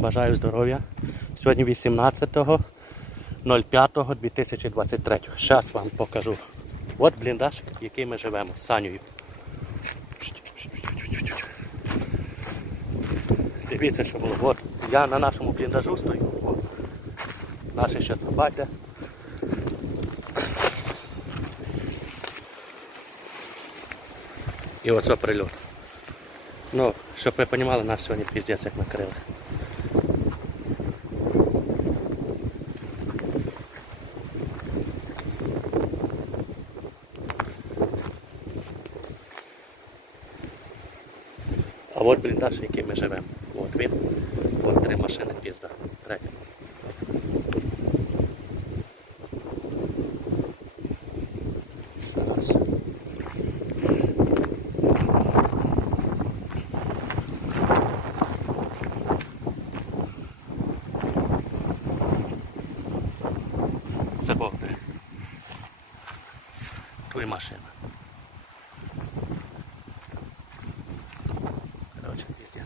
бажаю здоров'я. Сьогодні 18.05.2023. Зараз вам покажу. От бліндаж, який ми живемо з Санею. Дивіться, що було. От я на нашому бліндажу стою. От. Наше ще трубадя. І оце прильот. Ну, щоб ви розуміли, нас сьогодні піздець як накрили. А от бліндаж, який ми живемо. От він. От три машини пізда. Третя. Зараз. Це Богдан. Твоя машина.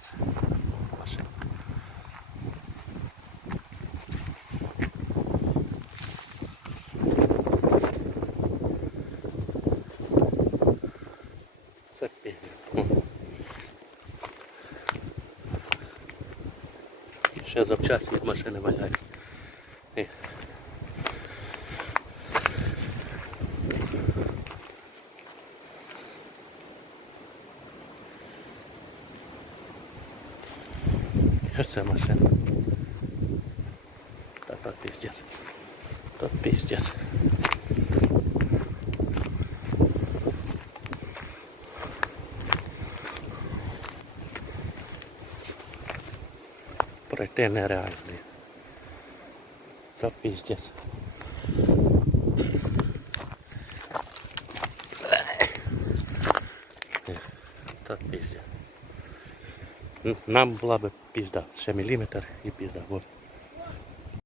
Пиздец. Машина. Це пиздец. І ще завчасні від машини валяють. І Що це машина? Та то піздець. То піздець. Пройти нереально. блін. Це піздець. Е, Та піздець. Нам була би пізда. Ще міліметр і пізда. Вот.